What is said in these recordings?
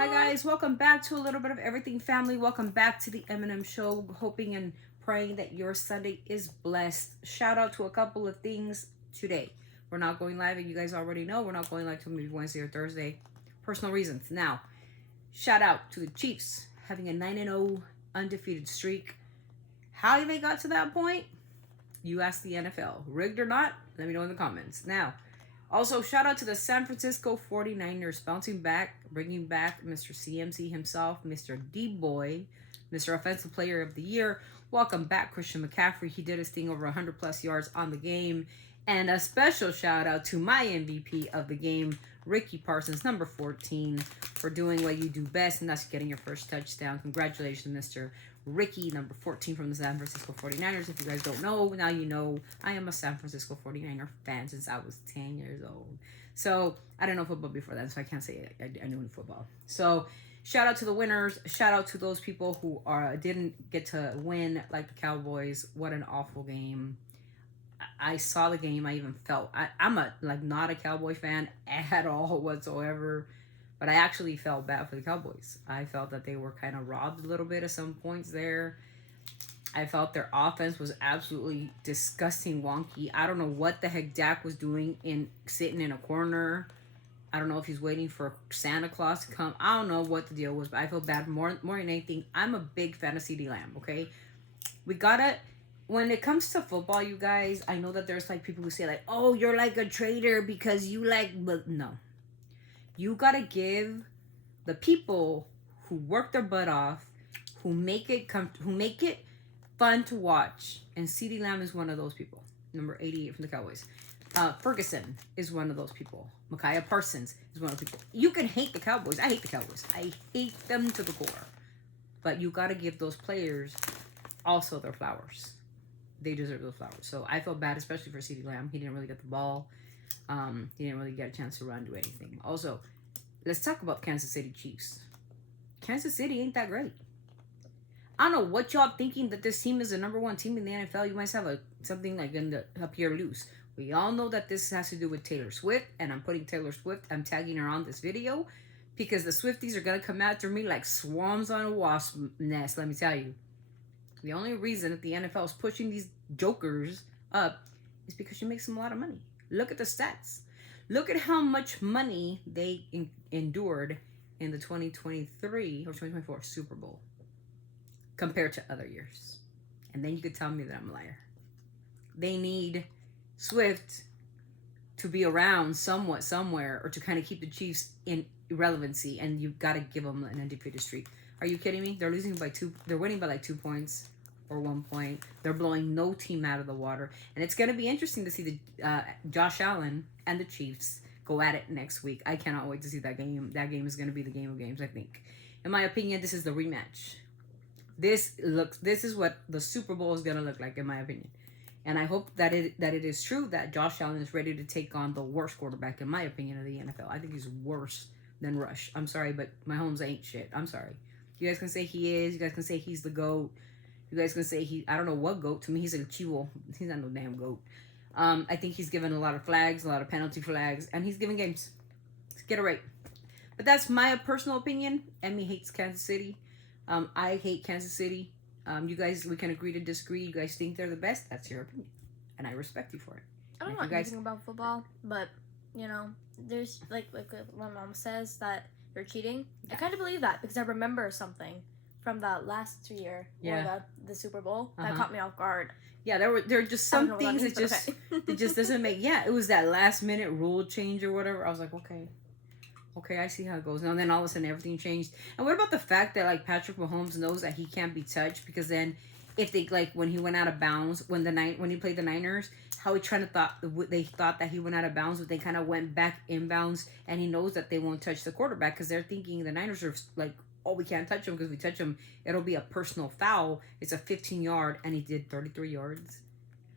Hi guys, welcome back to a little bit of everything family. Welcome back to the Eminem Show. Hoping and praying that your Sunday is blessed. Shout out to a couple of things today. We're not going live, and you guys already know we're not going live till maybe Wednesday or Thursday. Personal reasons. Now, shout out to the Chiefs having a 9-0 undefeated streak. How they got to that point? You ask the NFL. Rigged or not? Let me know in the comments. Now, also, shout out to the San Francisco 49ers bouncing back, bringing back Mr. CMC himself, Mr. D-Boy, Mr. Offensive Player of the Year. Welcome back, Christian McCaffrey. He did his thing over 100 plus yards on the game. And a special shout out to my MVP of the game, Ricky Parsons, number 14, for doing what you do best, and that's getting your first touchdown. Congratulations, Mr. Ricky, number 14 from the San Francisco 49ers. If you guys don't know, now you know I am a San Francisco 49er fan since I was 10 years old. So I didn't know football before that, so I can't say I knew football. So shout out to the winners. Shout out to those people who didn't get to win, like the Cowboys. What an awful game. I saw the game. I even felt I'm not a Cowboy fan at all whatsoever. But I actually felt bad for the Cowboys. I felt that they were kind of robbed a little bit at some points there. I felt their offense was absolutely disgusting wonky. I don't know what the heck Dak was doing sitting in a corner. I don't know if he's waiting for Santa Claus to come. I don't know what the deal was, but I feel bad more than anything. I'm a big fan of CeeDee Lamb, okay? When it comes to football, you guys, I know that there's like people who say like, oh, you're like a traitor because you like, but no. You gotta give the people who work their butt off, who make it fun to watch, and CeeDee Lamb is one of those people. Number 88 from the Cowboys. Ferguson is one of those people. Micaiah Parsons is one of those people. You can hate the Cowboys. I hate the Cowboys. I hate them to the core. But you gotta give those players also their flowers. They deserve those flowers. So I felt bad, especially for CeeDee Lamb. He didn't really get the ball. He didn't really get a chance to run, do anything. Also, let's talk about Kansas City Chiefs. Kansas City ain't that great. I don't know what y'all thinking that this team is the number one team in the NFL. You might have something like up here loose. We all know that this has to do with Taylor Swift, and I'm putting Taylor Swift. I'm tagging her on this video because the Swifties are gonna come after me like swarms on a wasp nest. Let me tell you. The only reason that the NFL is pushing these jokers up is because she makes them a lot of money. Look at the stats. Look at how much money they endured in the 2023 or 2024 Super Bowl compared to other years. And then you could tell me that I'm a liar. They need Swift to be around somewhat somewhere or to kind of keep the Chiefs in irrelevancy, and you've got to give them an undefeated streak. Are you kidding me? They're losing by 2. They're winning by like 2 points. Or 1 point. They're blowing no team out of the water. And it's going to be interesting to see the Josh Allen and the Chiefs go at it next week. I cannot wait to see that game. That game is going to be the game of games, I think. In my opinion, this is the rematch. This is what the Super Bowl is going to look like, in my opinion. And I hope that it is true that Josh Allen is ready to take on the worst quarterback, in my opinion, of the NFL. I think he's worse than Rush. I'm sorry, but Mahomes ain't shit. I'm sorry. You guys can say he is. You guys can say he's the GOAT. You guys can say I don't know what goat. To me, he's a chivo. He's not no damn goat. I think he's given a lot of flags, a lot of penalty flags, and he's giving games. Let's get it right. But that's my personal opinion. Emmy hates Kansas City. I hate Kansas City. You guys, we can agree to disagree. You guys think they're the best. That's your opinion. And I respect you for it. I don't know anything about football, but, there's, like my mom says that they're cheating. Yeah. I kind of believe that because I remember something from the last year, or the Super Bowl, that caught me off guard. Yeah, there are just some things that just it just doesn't make. Yeah, it was that last minute rule change or whatever. I was like, okay, I see how it goes. And then all of a sudden everything changed. And what about the fact that like Patrick Mahomes knows that he can't be touched, because then if they when he went out of bounds when he played the Niners, how they thought that he went out of bounds, but they kind of went back inbounds, and he knows that they won't touch the quarterback because they're thinking the Niners are like, oh, we can't touch him because we touch him, it'll be a personal foul. It's a 15-yard, and he did 33 yards.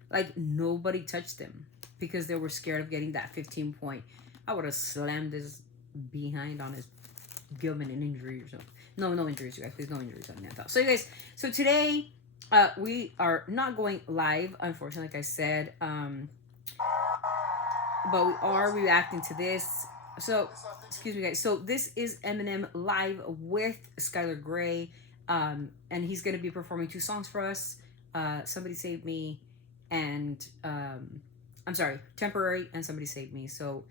Like, nobody touched him because they were scared of getting that 15 point. I would have slammed his behind on his, given an injury or something. No injuries, you guys. Please, no injuries on that. So, you guys, today we are not going live, unfortunately, like I said. But we are reacting to this. So excuse me, guys. So this is Eminem live with Skylar Grey, and he's gonna be performing 2 songs for us. Somebody Save Me, and I'm sorry, Temporary, and Somebody Save Me. So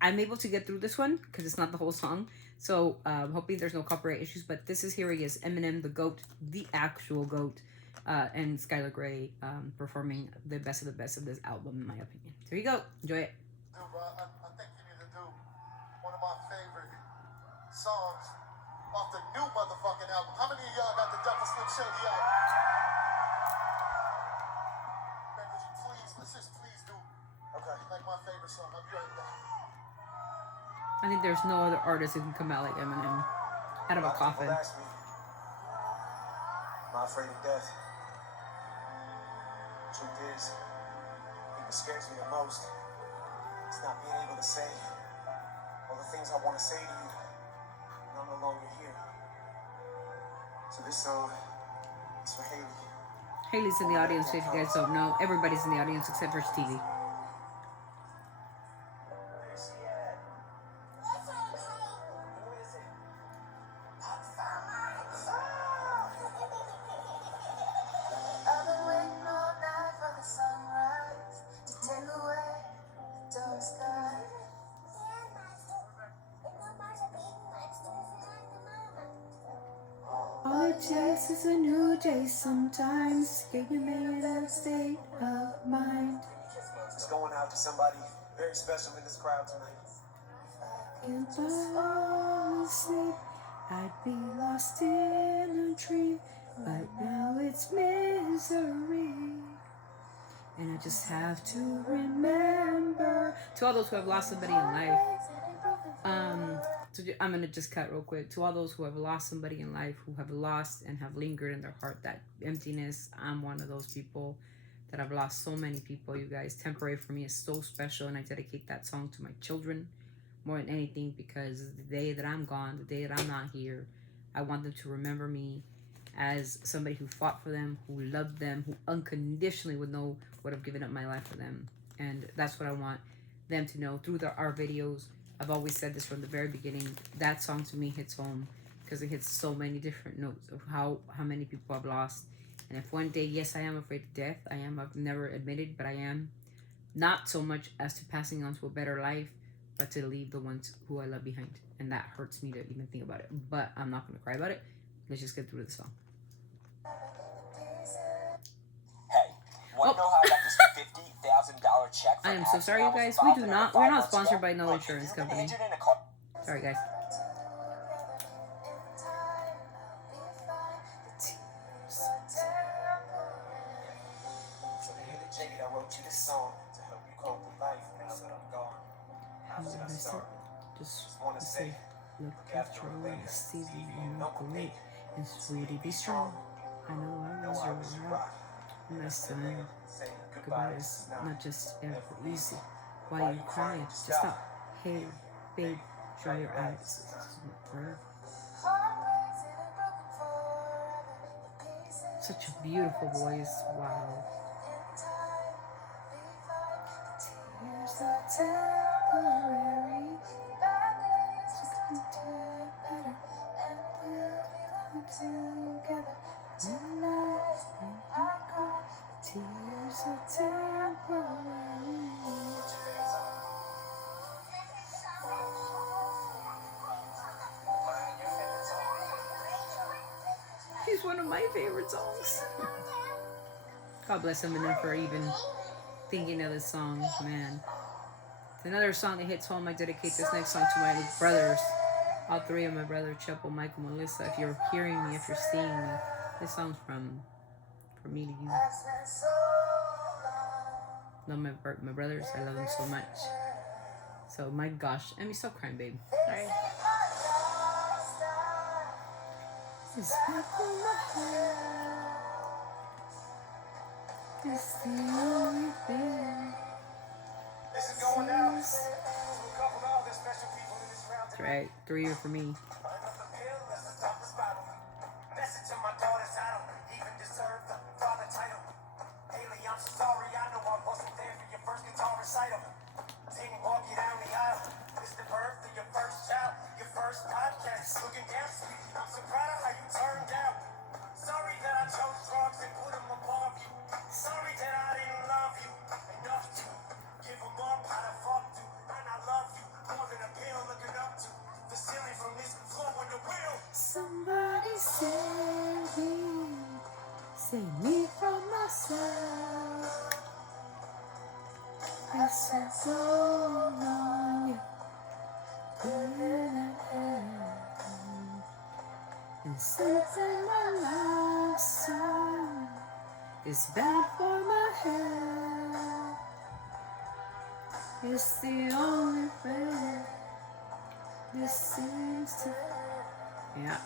I'm able to get through this one because it's not the whole song. So hoping there's no copyright issues. But here he is, Eminem, the GOAT, the actual GOAT, and Skylar Grey performing the best of this album, in my opinion. So here you go. Enjoy it. Dude, bro, I think you need to do one of my favorite songs off the new motherfucking album. How many of y'all got the Duffel Slim Shady album? Man, could you please, let's just please do, okay, like my favorite song. I'll be right back. I think there's no other artist who can come out like Eminem out of a coffin. Am I afraid of death? Truth is, what scares me the most is not being able to say all the things I want to say to you when I'm no longer here. So this song is for Haley. Haley's in the audience, if you guys don't know. Everybody's in the audience except for Stevie. All it takes is a new day sometimes. Get you made a state of mind. It's going out to somebody very special in this crowd tonight. Can't fall asleep, I'd be lost in a dream, but now it's misery. And I just have to remember. To all those who have lost somebody in life, I'm gonna just cut real quick. To all those who have lost somebody in life, who have lost and have lingered in their heart that emptiness, I'm one of those people that I've lost so many people, you guys. Temporary for me is so special, and I dedicate that song to my children more than anything, because the day that I'm gone, the day that I'm not here, I want them to remember me as somebody who fought for them, who loved them, who unconditionally would have given up my life for them. And that's what I want them to know through our videos. I've always said this from the very beginning. That song to me hits home because it hits so many different notes of how many people I've lost. And if one day, yes, I am afraid of death. I've never admitted, but I am. Not so much as to passing on to a better life, but to leave the ones who I love behind. And that hurts me to even think about it. But I'm not going to cry about it. Let's just get through the song. Hey, want to know how I got this $50,000 check? I am so sorry, you guys. We're not sponsored by no insurance company. Sorry, guys. I wrote you this song to help you cope with life now that I'm gone. How should I start? Just want to say, look after me, see me, and not go late. And sweetie, be strong. I know I was your rock. Next time, goodbye is not just ever easy. Why are you crying? Just stop. Hey, babe, dry your eyes. Such a beautiful voice. Wow. Tears are temporary. Better, and we'll be together. Tears are temporary. He's one of my favorite songs. God bless Eminem for even thinking of this song, man. It's another song that hits home. I dedicate this next song to my brothers. All 3 of my brothers, Chepo, Michael, Melissa. If you're hearing me, if you're seeing me, this song's from me to you. Love my brothers. I love them so much. So, my gosh. Emmy, stop crying, babe. Sorry. It's back on my head. It's the only thing. This is going out to a couple of other special people in this round. That's right. 3 are for me. Message to my daughters, I don't even deserve the father title. Haley, I'm so sorry, I know I wasn't there for your first guitar recital. Didn't walk you down the aisle. And something my life song is bad for my head. It's the only way this seems to. Yeah.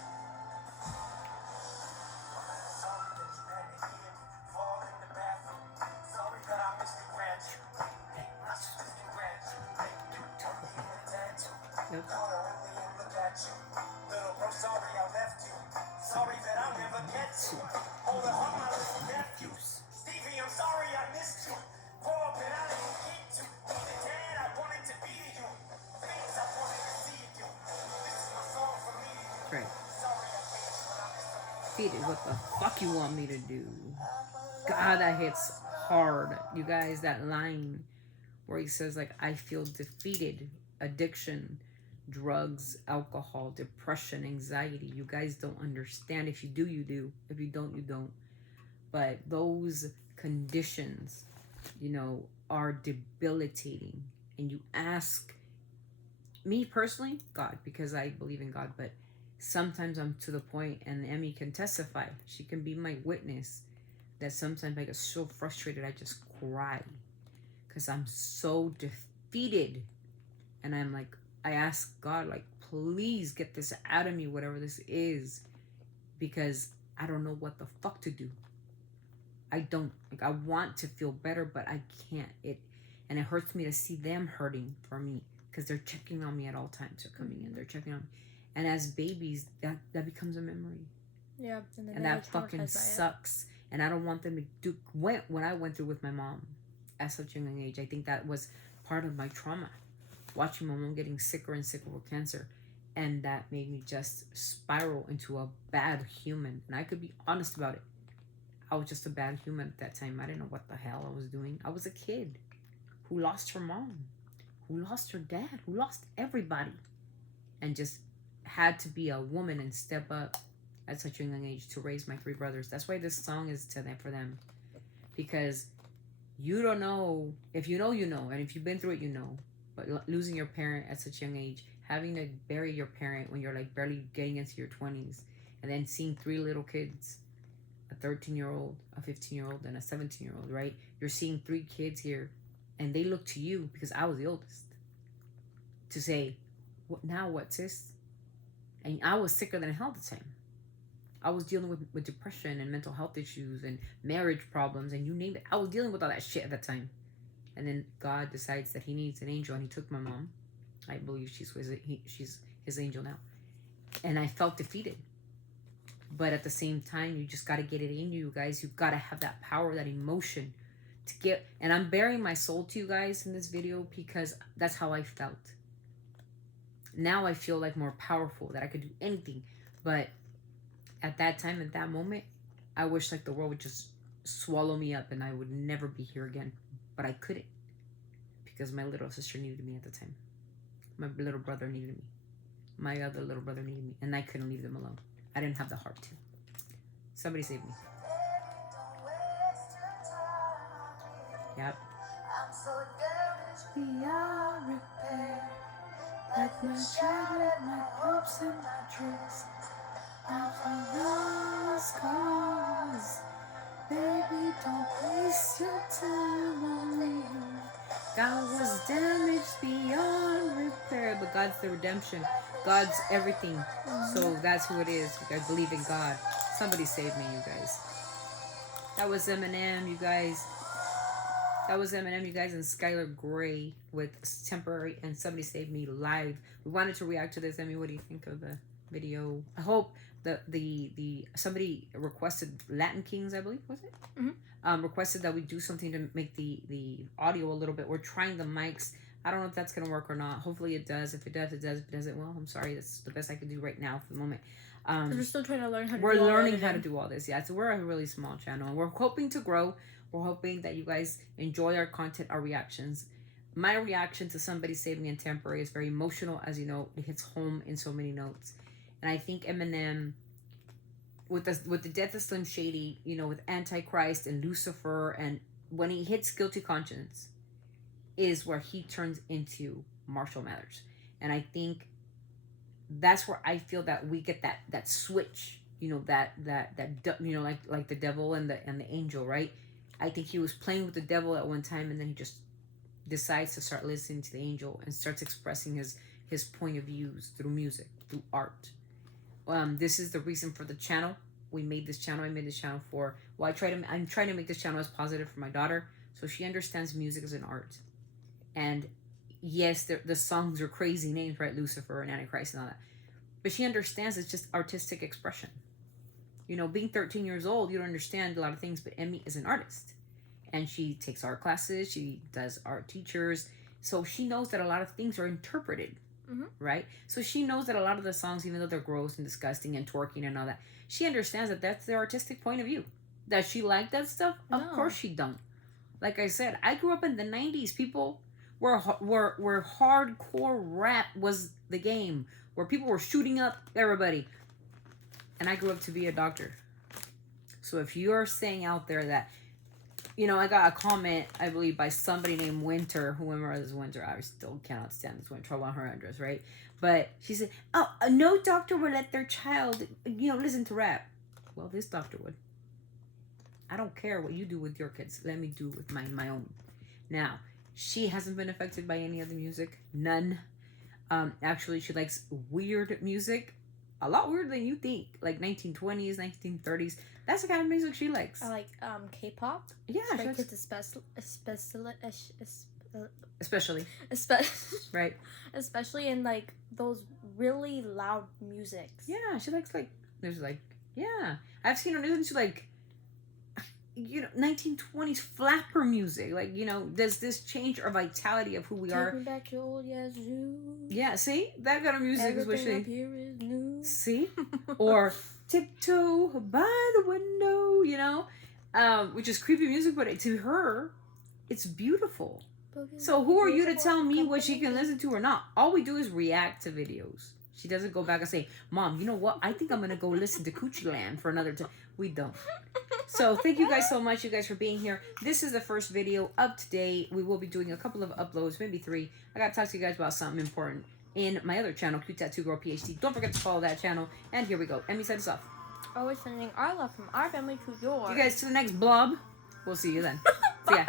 Yep. Little bro, sorry I left you. Sorry that I'll never get you. Hold on, my little nephews. Stevie, I'm sorry I missed you. Grow up and I didn't get to. Be the dad I wanted to be to you. Things I wanted to see you do. This is my song for me. Right. Sorry I made you when I missed you. Feed it. What the fuck you want me to do? God, that hits hard. You guys, that line where he says, like, I feel defeated. Addiction, drugs, alcohol, depression, anxiety. You guys don't understand. If you do, you do. If you don't, you don't. But those conditions, you know, are debilitating. And you ask me personally, God, because I believe in God, but sometimes I'm to the point, and Emmy can testify, she can be my witness, that sometimes I get so frustrated I just cry because I'm so defeated. And I'm like, I ask God, like, please get this out of me, whatever this is, because I don't know what the fuck to do. I don't, like, I want to feel better, but I can't. And it hurts me to see them hurting for me, because they're checking on me at all times. They're coming in, they're checking on me. And as babies, that becomes a memory. Yeah. And that fucking sucks. And I don't want them to do, when I went through with my mom at such a young age, I think that was part of my trauma. Watching my mom getting sicker and sicker with cancer. And that made me just spiral into a bad human. And I could be honest about it. I was just a bad human at that time. I didn't know what the hell I was doing. I was a kid who lost her mom, who lost her dad, who lost everybody. And just had to be a woman and step up at such a young age to raise my 3 brothers. That's why this song is to them, for them. Because you don't know. If you know, you know. And if you've been through it, you know. But losing your parent at such a young age, having to bury your parent when you're like barely getting into your 20s, and then seeing 3 little kids, a 13-year-old, a 15-year-old, and a 17-year-old, right? You're seeing 3 kids here, and they look to you, because I was the oldest, to say, "What now? What, sis?" And I was sicker than hell at the time. I was dealing with depression and mental health issues and marriage problems, and you name it. I was dealing with all that shit at that time. And then God decides that he needs an angel, and he took my mom. I believe she's his angel now. And I felt defeated. But at the same time, you just got to get it in you guys. You've got to have that power, that emotion to get. And I'm bearing my soul to you guys in this video, because that's how I felt. Now I feel like more powerful, that I could do anything. But at that time, at that moment, I wish like the world would just swallow me up and I would never be here again. But I couldn't, because my little sister needed me at the time. My little brother needed me. My other little brother needed me. And I couldn't leave them alone. I didn't have the heart to. Somebody save me. Yep. I'm so damaged beyond repair. Like my shattered, my hopes and my dreams. I'm for lost cause. Baby, don't waste your time on me. God was damaged beyond repair. But God's the redemption. God's everything. So that's who it is. I believe in God. Somebody save me, you guys. That was Eminem, you guys. That was Eminem, you guys, and Skylar Grey with Temporary and Somebody Save Me live. We wanted to react to this. Emmy, what do you think of the video? I hope the somebody requested Latin Kings, I believe, was it? Mm-hmm. Requested that we do something to make the audio a little bit. We're trying the mics. I don't know if that's gonna work or not. Hopefully it does. If it does, it does. If it doesn't, well, I'm sorry. That's the best I can do right now for the moment. We're still trying to learn how to We're learning how to do all this. Yeah, so we're a really small channel, and we're hoping to grow. We're hoping that you guys enjoy our content, our reactions. My reaction to Somebody Save Me in Temporary is very emotional, as you know. It hits home in so many notes. And I think Eminem, with the death of Slim Shady, you know, with Antichrist and Lucifer, and when he hits Guilty Conscience, is where he turns into Marshall Mathers. And I think that's where I feel that we get that switch, you know, that you know, like the devil and the angel, right? I think he was playing with the devil at one time, and then he just decides to start listening to the angel and starts expressing his point of views through music, through art. This is the reason for the channel. We made this channel. I made this channel for, well, I'm trying to make this channel as positive for my daughter, so she understands music as an art. And yes, the songs are crazy names, right? Lucifer and Antichrist and all that, but she understands it's just artistic expression. You know, being 13 years old, you don't understand a lot of things, but Emmy is an artist. And she takes art classes, she does art teachers, so she knows that a lot of things are interpreted, right? So she knows that a lot of the songs, even though they're gross and disgusting and twerking and all that, she understands that that's their artistic point of view. Does she like that stuff? No. Of course she don't. Like I said, I grew up in the 90s. People where hardcore rap was the game, where people were shooting up everybody. And I grew up to be a doctor. So if you're saying out there that, you know, I got a comment, I believe, by somebody named Winter, whoever is Winter, I still cannot stand this Winter, I want her address, right? But she said, oh, no doctor would let their child, you know, listen to rap. Well, this doctor would. I don't care what you do with your kids. Let me do with my own. Now, she hasn't been affected by any of the music. None. Actually, she likes weird music. A lot weirder than you think. Like 1920s, 1930s. That's the kind of music she likes. I like K-pop. Yeah, she likes kids especially right. Especially in like those really loud musics. Yeah, she likes like there's like yeah. I've seen her listen to like, you know, 1920s flapper music. Like, you know, does this change our vitality of who we are? Take me back to old Yazoo. Yeah, see? That kind of music is what she... Everything up here is new. See? Or tiptoe by the window, you know? Which is creepy music, but to her, it's beautiful. So who are you to tell me what she can listen to or not? All we do is react to videos. She doesn't go back and say, Mom, you know what? I think I'm going to go listen to Coochie Land for another time. We don't. So thank you guys so much, you guys, for being here. This is the first video up to date. We will be doing a couple of uploads, maybe 3. I got to talk to you guys about something important in my other channel, Cute Tattoo Girl PhD. Don't forget to follow that channel. And here we go. Emmy, set us off. Always sending our love from our family to yours. You guys, to the next blob. We'll see you then. See ya.